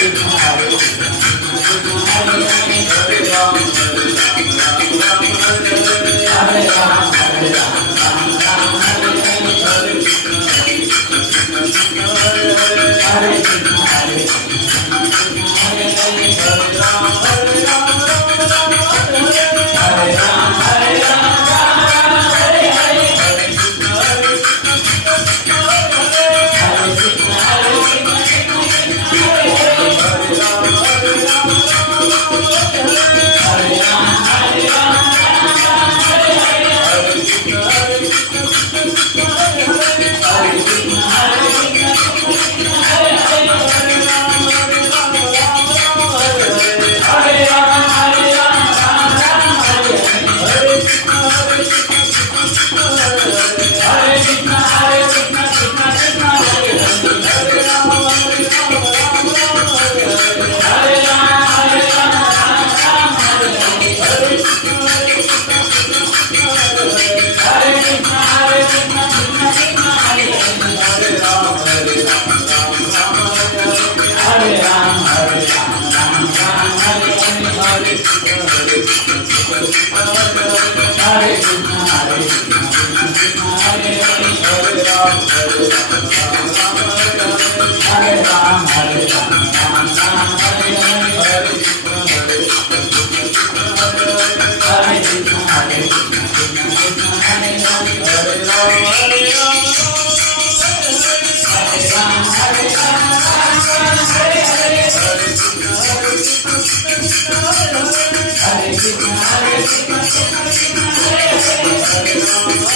Hare Krishna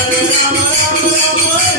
Ram Ram Ram Ram